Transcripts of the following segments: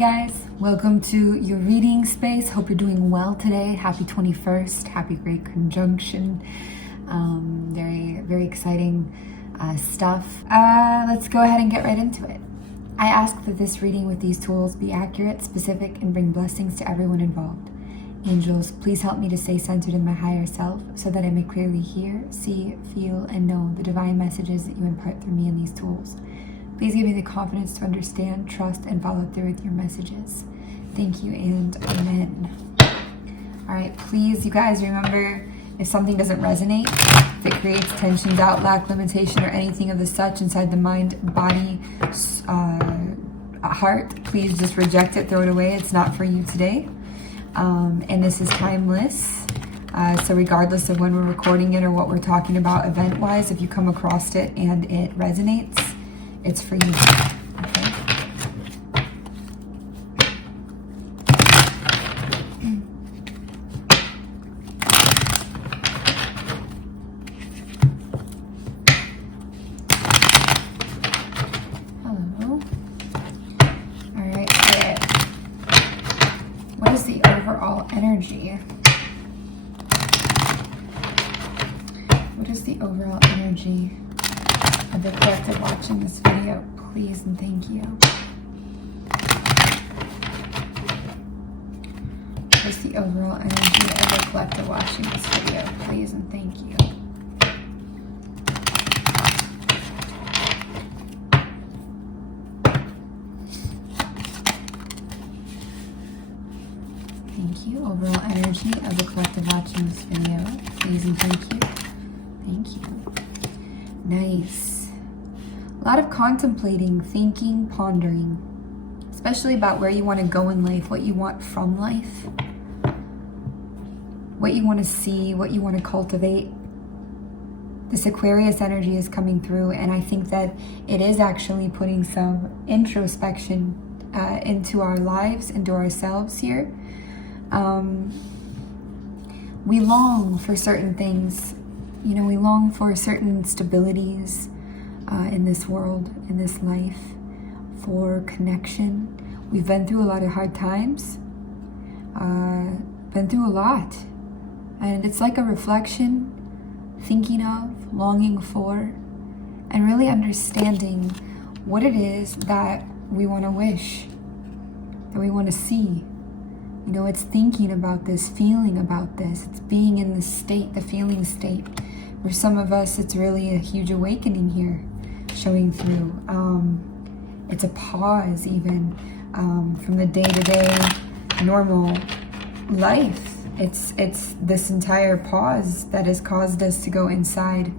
Guys, welcome to your reading space. Hope you're doing well today. Happy 21st. Happy great conjunction. Very exciting stuff. Let's go ahead and get right into it. I ask that this reading with these tools be accurate, specific, and bring blessings to everyone involved. Angels, please help me to stay centered in my higher self so that I may clearly hear, see, feel, and know the divine messages that you impart through me in these tools. Please give me the confidence to understand, trust, and follow through with your messages. Thank you and amen. All right, please, you guys, remember, if something doesn't resonate, if it creates tension, doubt, lack, limitation, or anything of the such inside the mind, body, heart, please just reject it, throw it away. It's not for you today. And this is timeless. So regardless of when we're recording it or what we're talking about event-wise, if you come across it and it resonates, it's for you. Okay. Hello. All right. What is the overall energy? What is the overall energy of the collective watching this video, please and thank you. Just the overall energy of the collective watching this video, please and thank you. Thank you. Overall energy of the collective watching this video, please and thank you. Thank you. Nice. A lot of contemplating, thinking, pondering, especially about where you want to go in life, what you want from life, what you want to see, what you want to cultivate. This Aquarius energy is coming through, and I think that it is actually putting some introspection into our lives, into ourselves here. We long for certain things. You know, we long for certain stabilities in this world, in this life, for connection. We've been through a lot of hard times, been through a lot. And it's like a reflection, thinking of, longing for, and really understanding what it is that we want to wish, that we want to see. You know, it's thinking about this, feeling about this. It's being in the state, the feeling state. For some of us, it's really a huge awakening here showing through. It's a pause even from the day-to-day normal life. It's this entire pause that has caused us to go inside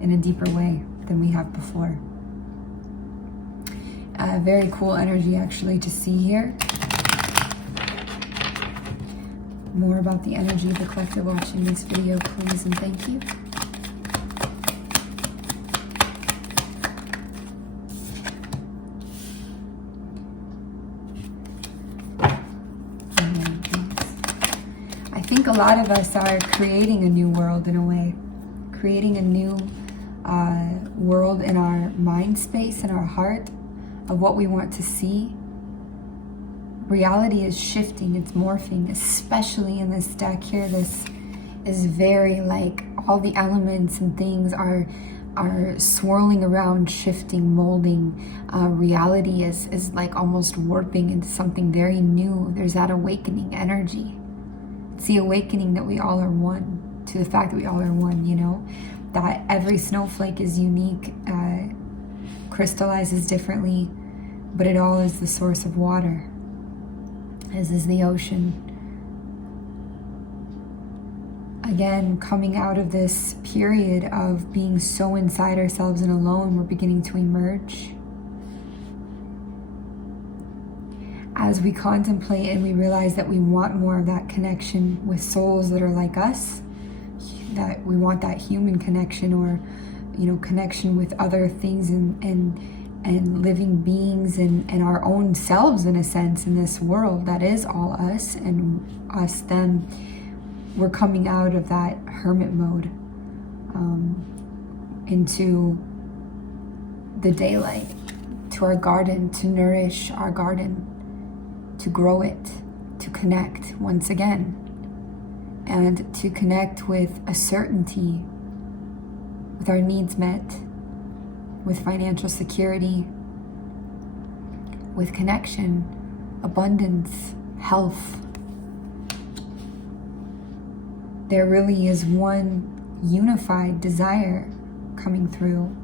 in a deeper way than we have before. Very cool energy actually to see here. More about the energy of the collective watching this video, please and thank you. I think a lot of us are creating a new world in a way, creating a new world in our mind space, in our heart, of what we want to see. Reality is shifting, it's morphing, especially in this deck here. This is very like all the elements and things are swirling around, shifting, molding. Reality is like almost warping into something very new. There's that awakening energy. It's the awakening that we all are one, to the fact that we all are one, you know, that every snowflake is unique, crystallizes differently, but it all is the source of water, as is the ocean. Again, coming out of this period of being so inside ourselves and alone, we're beginning to emerge. As we contemplate and we realize that we want more of that connection with souls that are like us, that we want that human connection, or, you know, connection with other things and living beings and our own selves, in a sense, in this world that is all us and us them. We're coming out of that hermit mode into the daylight, to our garden, to nourish our garden, to grow it, to connect once again, and to connect with a certainty, with our needs met, with financial security, with connection, abundance, health. There really is one unified desire coming through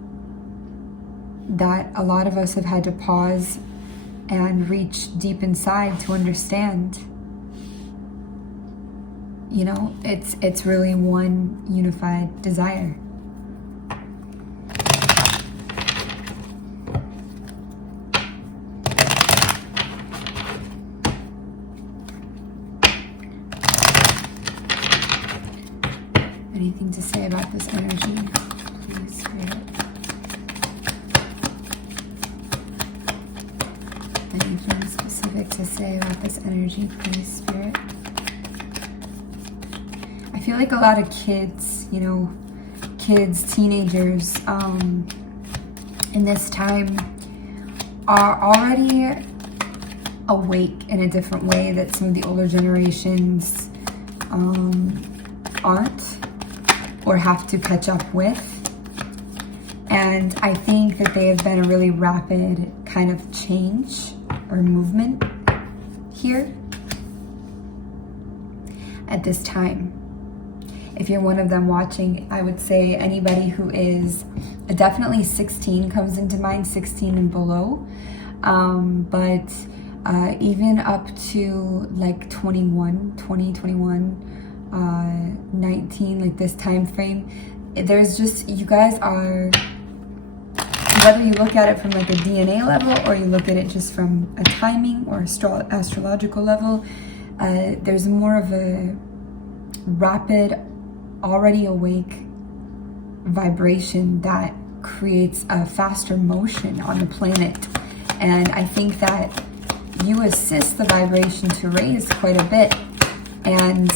that a lot of us have had to pause and reach deep inside to understand. You know, it's really one unified desire. Anything to say about this energy, please, Spirit? Anything specific to say about this energy, please, Spirit? I feel like a lot of kids, you know, teenagers, in this time are already awake in a different way that some of the older generations aren't, or have to catch up with. And I think that they have been a really rapid kind of change or movement here at this time. If you're one of them watching, I would say anybody who is definitely 16 comes into mind, 16 and below. But even up to like 21, 19, like this time frame, there's just, you guys are, whether you look at it from like a DNA level or you look at it just from a timing or astrological level, there's more of a rapid, already awake vibration that creates a faster motion on the planet. And I think that you assist the vibration to raise quite a bit. And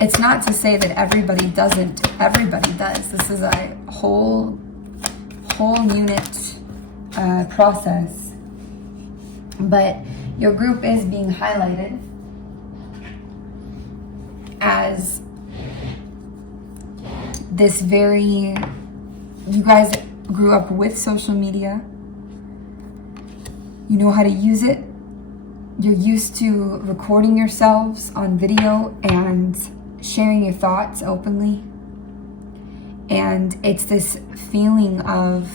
it's not to say that everybody doesn't. Everybody does. This is a whole unit process. But your group is being highlighted as this very, you guys grew up with social media. You know how to use it. You're used to recording yourselves on video and sharing your thoughts openly. And it's this feeling of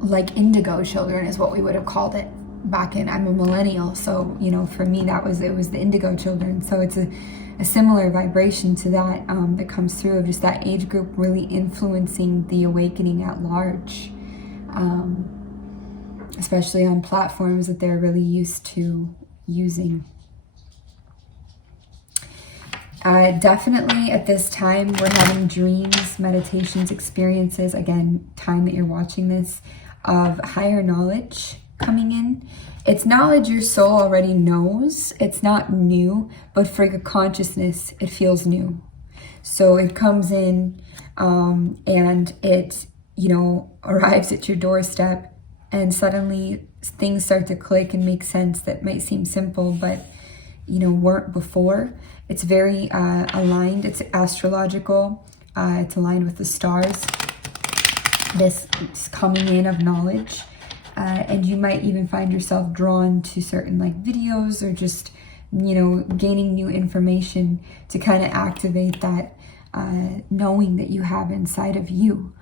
like indigo children is what we would have called it back in, I'm a millennial, so you know, for me it was the indigo children. So it's a similar vibration to that that comes through, of just that age group really influencing the awakening at large, especially on platforms that they're really used to using. Definitely at this time we're having dreams, meditations, experiences, again, time that you're watching this, of higher knowledge coming in. It's knowledge your soul already knows. It's not new, but for your consciousness, it feels new. So it comes in and it, you know, arrives at your doorstep, and suddenly things start to click and make sense that might seem simple, but, you know, weren't before. It's very aligned. It's astrological. It's aligned with the stars. This coming in of knowledge. And you might even find yourself drawn to certain like videos, or just, you know, gaining new information to kind of activate that knowing that you have inside of you.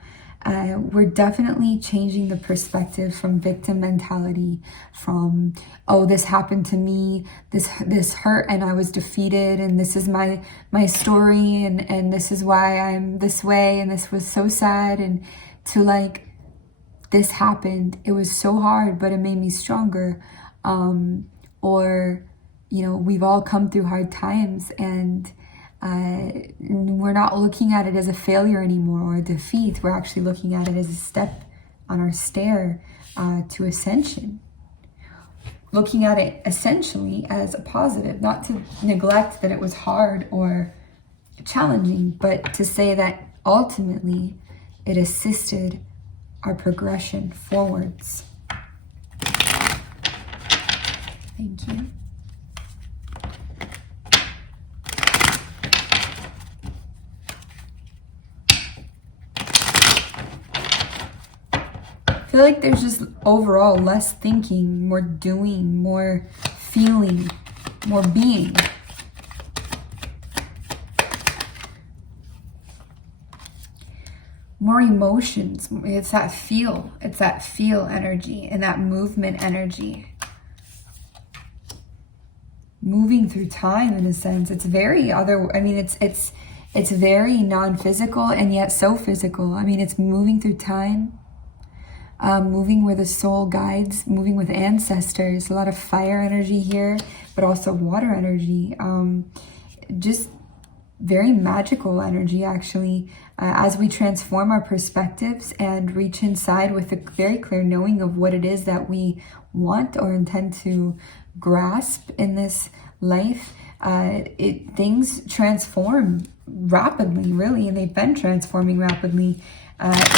We're definitely changing the perspective from victim mentality, from, oh, this happened to me, this hurt and I was defeated, and this is my story, and this is why I'm this way, and this was so sad, and to like, this happened, it was so hard, but it made me stronger. Or, you know, we've all come through hard times, and we're not looking at it as a failure anymore or a defeat. We're actually looking at it as a step on our stair to ascension. Looking at it essentially as a positive, not to neglect that it was hard or challenging, but to say that ultimately it assisted our progression forwards. Thank you. I feel like there's just overall less thinking, more doing, more feeling, more being. More emotions. It's that feel energy and that movement energy. Moving through time in a sense. It's very it's very non-physical and yet so physical. I mean, it's moving through time. Moving where the soul guides, moving with ancestors, a lot of fire energy here, but also water energy. Just very magical energy, actually, as we transform our perspectives and reach inside with a very clear knowing of what it is that we want or intend to grasp in this life. Things transform rapidly, really, and they've been transforming rapidly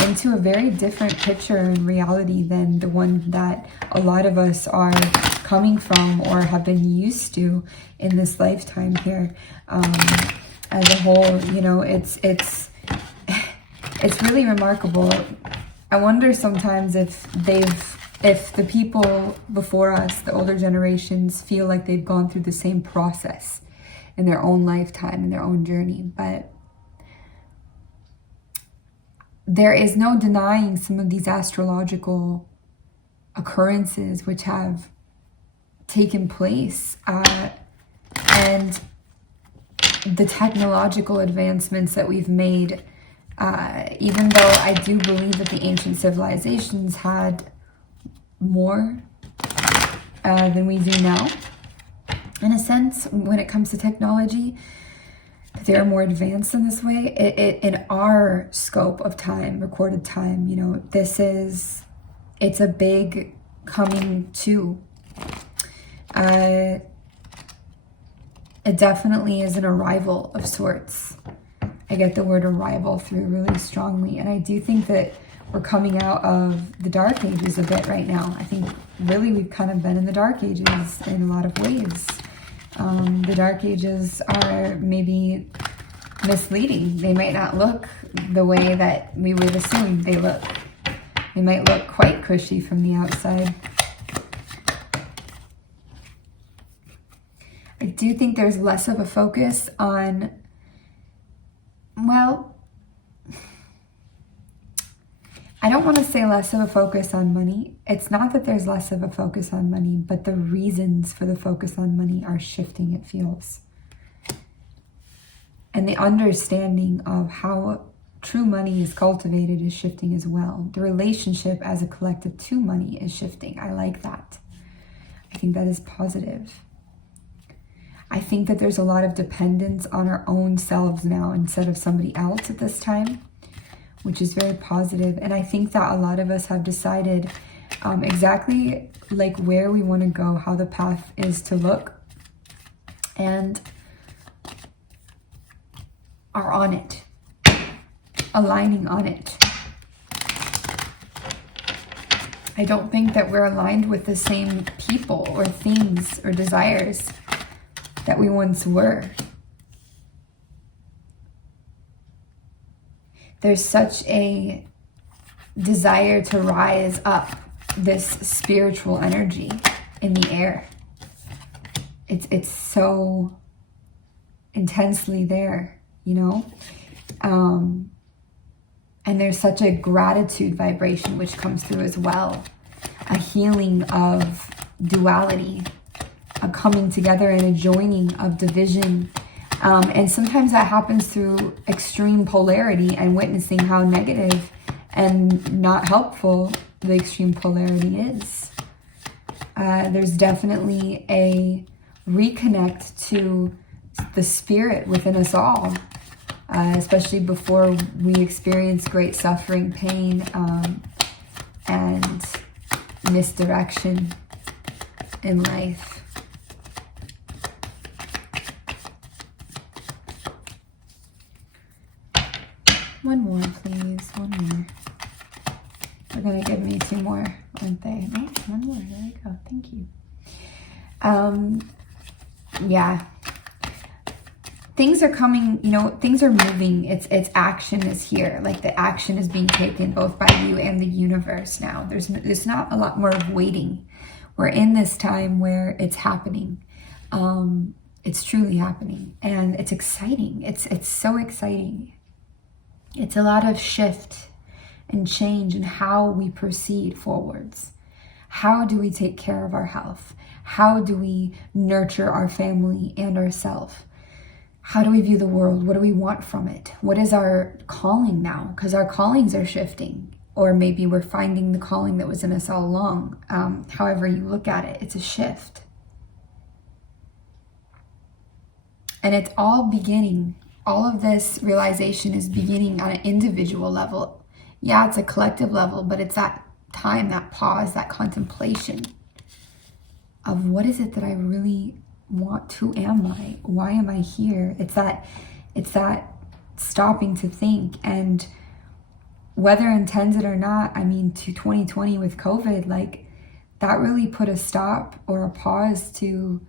into a very different picture and reality than the one that a lot of us are coming from or have been used to in this lifetime here. As a whole, you know, it's really remarkable. I wonder sometimes if the people before us, the older generations, feel like they've gone through the same process in their own lifetime, in their own journey. But there is no denying some of these astrological occurrences which have taken place, and the technological advancements that we've made, even though I do believe that the ancient civilizations had more than we do now, in a sense, when it comes to technology. They're more advanced in this way. In our scope of time, recorded time, you know, it's a big coming to. It definitely is an arrival of sorts. I get the word arrival through really strongly. And I do think that we're coming out of the dark ages a bit right now. I think really we've kind of been in the dark ages in a lot of ways. The dark ages are maybe misleading. They might not look the way that we would assume they look. They might look quite cushy from the outside. I do think there's less of a focus on, well, I don't want to say less of a focus on money. It's not that there's less of a focus on money, but the reasons for the focus on money are shifting, it feels. And the understanding of how true money is cultivated is shifting as well. The relationship as a collective to money is shifting. I like that. I think that is positive. I think that there's a lot of dependence on our own selves now instead of somebody else at this time, which is very positive. And I think that a lot of us have decided exactly like where we want to go, how the path is to look, and are on it, aligning on it. I don't think that we're aligned with the same people or things or desires that we once were. There's such a desire to rise up this spiritual energy in the air. It's so intensely there, you know? And there's such a gratitude vibration which comes through as well. A healing of duality, a coming together and a joining of division. And sometimes that happens through extreme polarity and witnessing how negative and not helpful the extreme polarity is. There's definitely a reconnect to the spirit within us all, especially before we experience great suffering, pain, and misdirection in life. One more, please. One more. more, aren't they? Oh, one more. There we go. Thank you. Yeah. Things are coming, you know, things are moving. It's action is here. Like the action is being taken both by you and the universe now. There's not a lot more of waiting. We're in this time where it's happening. It's truly happening, and it's exciting. It's so exciting. It's a lot of shift and change in how we proceed forwards. How do we take care of our health? How do we nurture our family and ourselves? How do we view the world? What do we want from it? What is our calling now? Because our callings are shifting, or maybe we're finding the calling that was in us all along. However you look at it, it's a shift. And it's all beginning. All of this realization is beginning on an individual level. Yeah, it's a collective level, but it's that time, that pause, that contemplation of what is it that I really want? Who am I? Why am I here? It's that stopping to think. And whether intended or not, I mean, to 2020 with COVID, like that really put a stop or a pause to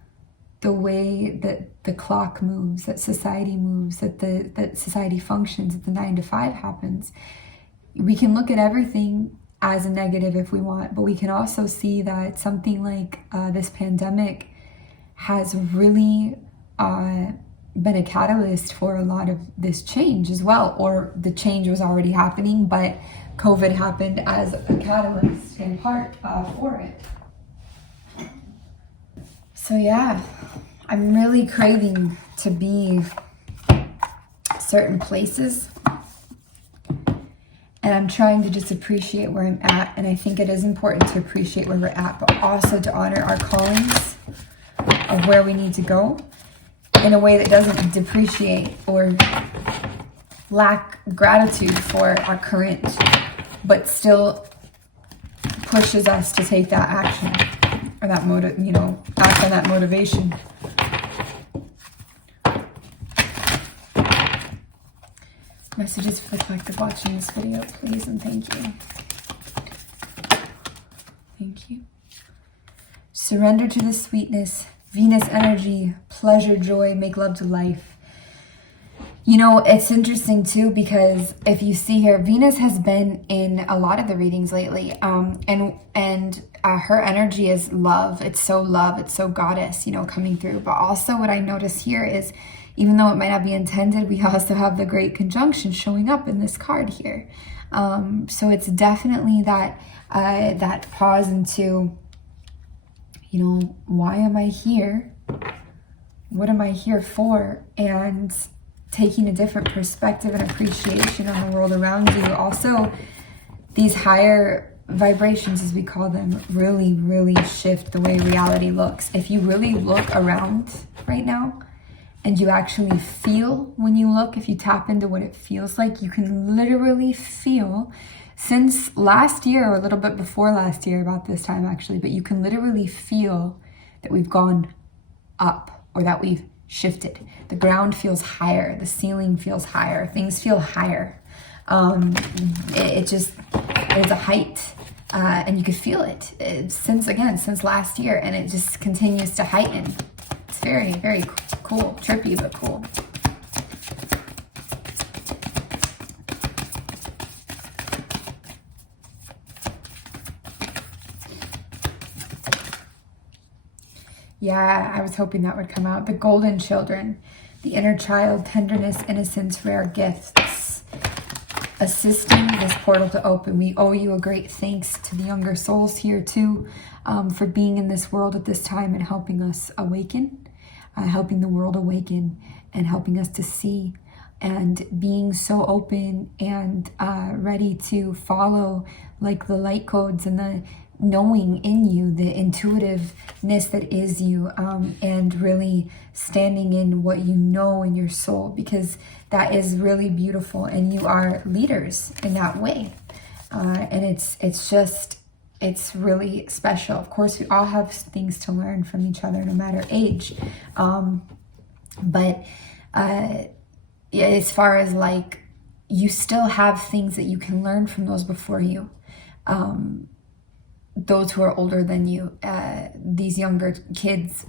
the way that the clock moves, that society moves, that society functions, that the 9 to 5 happens. We can look at everything as a negative if we want, but we can also see that something like this pandemic has really been a catalyst for a lot of this change as well, or the change was already happening, but COVID happened as a catalyst in part for it. So yeah, I'm really craving to be certain places, and I'm trying to just appreciate where I'm at. And I think it is important to appreciate where we're at, but also to honor our callings of where we need to go in a way that doesn't depreciate or lack gratitude for our current, but still pushes us to take that action or that act on that motivation. Messages for the collective watching this video, please, and thank you. Thank you. Surrender to the sweetness, Venus energy, pleasure, joy, make love to life. You know, it's interesting too, because if you see here, Venus has been in a lot of the readings lately, and her energy is love. It's so goddess, coming through. But also what I notice here is, even though it might not be intended, we also have the Great Conjunction showing up in this card here. So it's definitely that pause into, why am I here? What am I here for? And taking a different perspective and appreciation on the world around you. Also, these higher vibrations, as we call them, really, really shift the way reality looks. If you really look around right now, and you actually feel when you look, if you tap into what it feels like, you can literally feel, since last year, or a little bit before last year, about this time actually, but you can literally feel that we've gone up, or that we've shifted. The ground feels higher, the ceiling feels higher, things feel higher. It's a height, and you can feel it since last year, and it just continues to heighten. It's very, very cool, trippy, but cool. Yeah, I was hoping that would come out. The golden children, the inner child, tenderness, innocence, rare gifts, assisting this portal to open. We owe you a great thanks to the younger souls here too, for being in this world at this time and helping us awaken, helping the world awaken, and helping us to see, and being so open and ready to follow like the light codes and the knowing in you, the intuitiveness that is you, and really standing in what you know in your soul, because that is really beautiful, and you are leaders in that way, and it's really special. Of course, we all have things to learn from each other, no matter age, but as far as you still have things that you can learn from those before you. those who are older than you, these younger kids,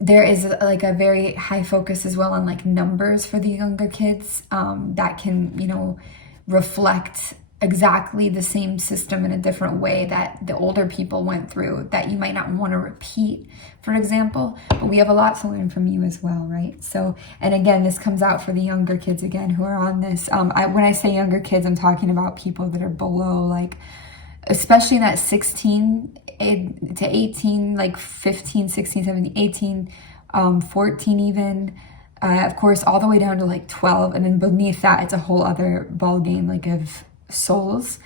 there is like a very high focus as well on like numbers for the younger kids, that can, you know, reflect exactly the same system in a different way that the older people went through, that you might not want to repeat, for example. But we have a lot to learn from you as well, right? So, and again, this comes out for the younger kids again who are on this. When I say younger kids, I'm talking about people that are below, like, especially in that 16 to 18, like 15, 16, 17, 18, 14 even, of course, all the way down to like 12. And then beneath that, it's a whole other ball game, like of souls.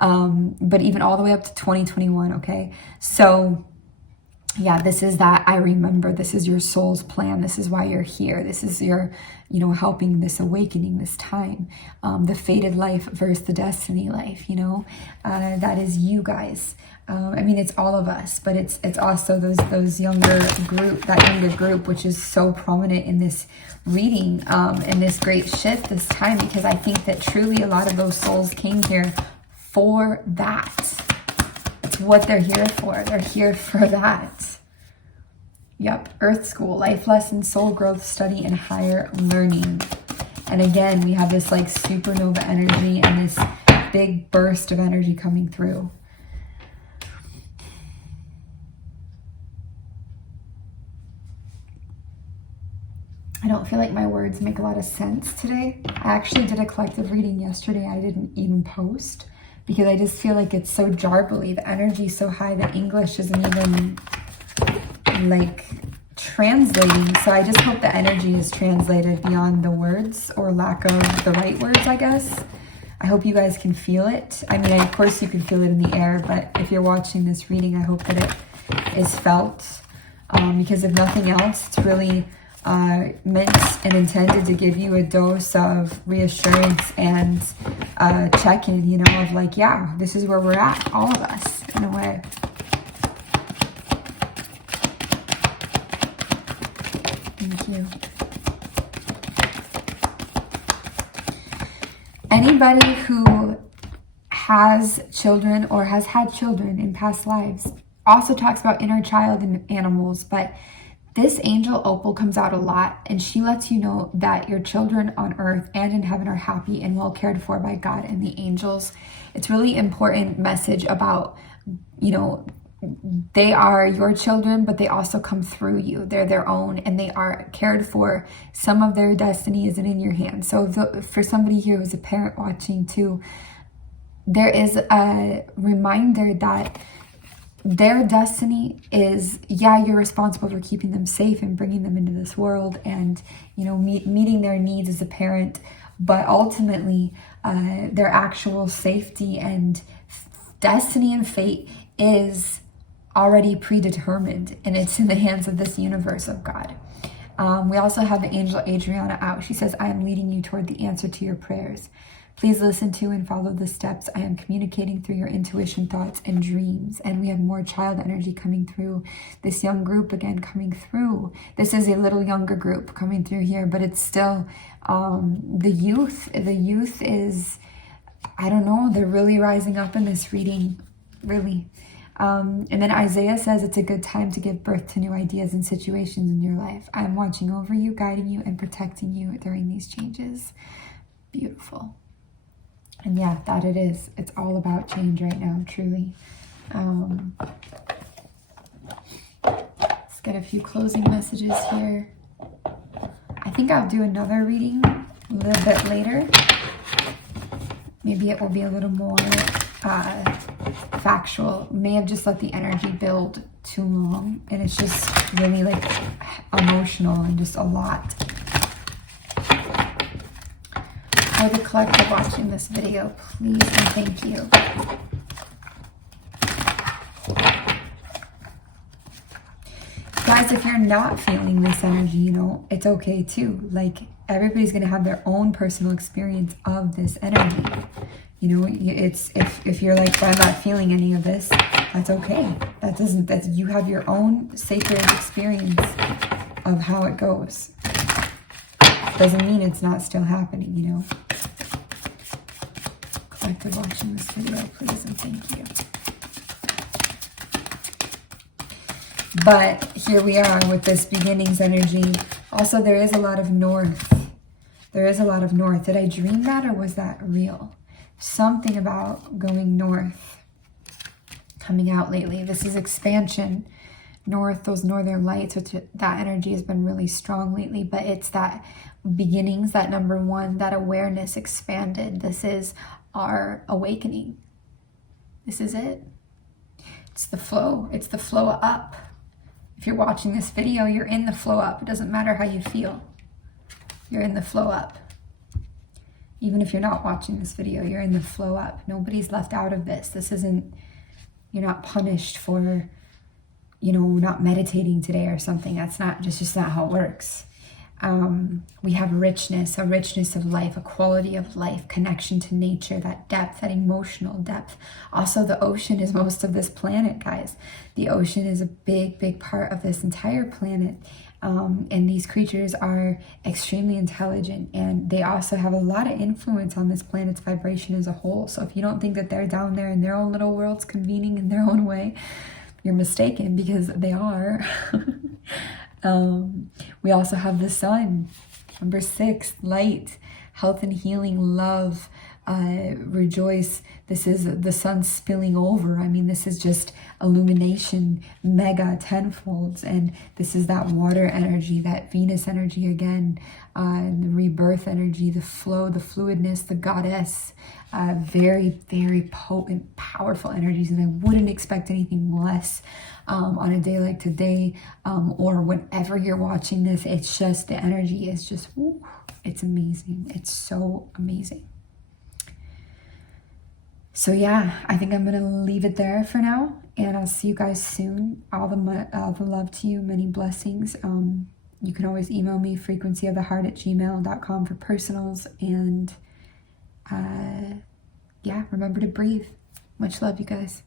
But even all the way up to 2021, okay? So yeah, this is that I remember. This is your soul's plan. This is why you're here. This is your, you know, helping this awakening, this time. The fated life versus the destiny life, you know. That is you guys. I mean, it's all of us, but it's also those younger group, that younger group, which is so prominent in this reading, and this great shift this time, because I think that truly a lot of those souls came here for that. It's what they're here for. They're here for that. Yep. Earth School, life lesson, soul growth, study, and higher learning. And again, we have this like supernova energy and this big burst of energy coming through. I don't feel like my words make a lot of sense today. I actually did a collective reading yesterday. I didn't even post because I just feel like it's so jarbly. The energy is so high that English isn't even like translating. So I just hope the energy is translated beyond the words, or lack of the right words, I guess. I hope you guys can feel it. I mean, of course you can feel it in the air, but if you're watching this reading, I hope that it is felt, because if nothing else, it's really meant and intended to give you a dose of reassurance and check-in, you know, of like, yeah, this is where we're at, all of us, in a way. Thank you. Anybody who has children or has had children in past lives also talks about inner child and animals, but this angel Opal comes out a lot, and she lets you know that your children on earth and in heaven are happy and well cared for by God and the angels. It's really important message about, you know, they are your children, but they also come through you. They're their own and they are cared for. Some of their destiny isn't in your hands. So for somebody here who's a parent watching too, there is a reminder that their destiny is, yeah, you're responsible for keeping them safe and bringing them into this world and, you know, meeting their needs as a parent, but ultimately their actual safety and destiny and fate is already predetermined, and it's in the hands of this universe of God. We also have the angel Adriana out. She says, I am leading you toward the answer to your prayers. Please listen to and follow the steps I am communicating through your intuition, thoughts, and dreams. And we have more child energy coming through. This young group again coming through. This is a little younger group coming through here, but it's still the youth. The youth is, I don't know, they're really rising up in this reading, really. And then Isaiah says it's a good time to give birth to new ideas and situations in your life. I am watching over you, guiding you, and protecting you during these changes. Beautiful. And yeah, that it is. It's all about change right now, truly. Let's get a few closing messages here. I think I'll do another reading a little bit later. Maybe it will be a little more factual. May have just let the energy build too long, and it's just really like emotional and just a lot. For the collective watching this video, please and thank you. Guys, if you're not feeling this energy, you know, it's okay too. Like, everybody's going to have their own personal experience of this energy. You know, it's if you're like, well, I'm not feeling any of this, that's okay. That's you have your own sacred experience of how it goes. Doesn't mean it's not still happening, you know. Collective watching this video, please and thank you. But here we are with this beginnings energy. Also, there is a lot of north. There is a lot of north. Did I dream that, or was that real? Something about going north coming out lately. This is expansion. North, those northern lights, which that energy has been really strong lately, but it's that beginnings, that number one, that awareness expanded. This is our awakening. This is it. It's the flow. It's the flow up. If you're watching this video, you're in the flow up. It doesn't matter how you feel. You're in the flow up. Even if you're not watching this video, you're in the flow up. Nobody's left out of this. This isn't, you're not punished for, you know, not meditating today or something. That's not, just not how it works. We have richness, a richness of life, a quality of life, connection to nature, that depth, that emotional depth. Also, the ocean is most of this planet, guys. The ocean is a big, big part of this entire planet. And these creatures are extremely intelligent, and they also have a lot of influence on this planet's vibration as a whole. So if you don't think that they're down there in their own little worlds convening in their own way, you're mistaken, because they are. We also have the sun, number 6, light, health and healing, love, rejoice. This is the sun spilling over. I mean, this is just illumination, mega tenfolds. And this is that water energy, that Venus energy again, the rebirth energy, the flow, the fluidness, the goddess. Very, very potent, powerful energies. And I wouldn't expect anything less on a day like today, or whenever you're watching this. It's just, the energy is just, woo, it's amazing. It's so amazing. So yeah, I think I'm going to leave it there for now, and I'll see you guys soon. All the love to you, many blessings. You can always email me, frequencyoftheheart@gmail.com for personals, and yeah, remember to breathe. Much love, you guys.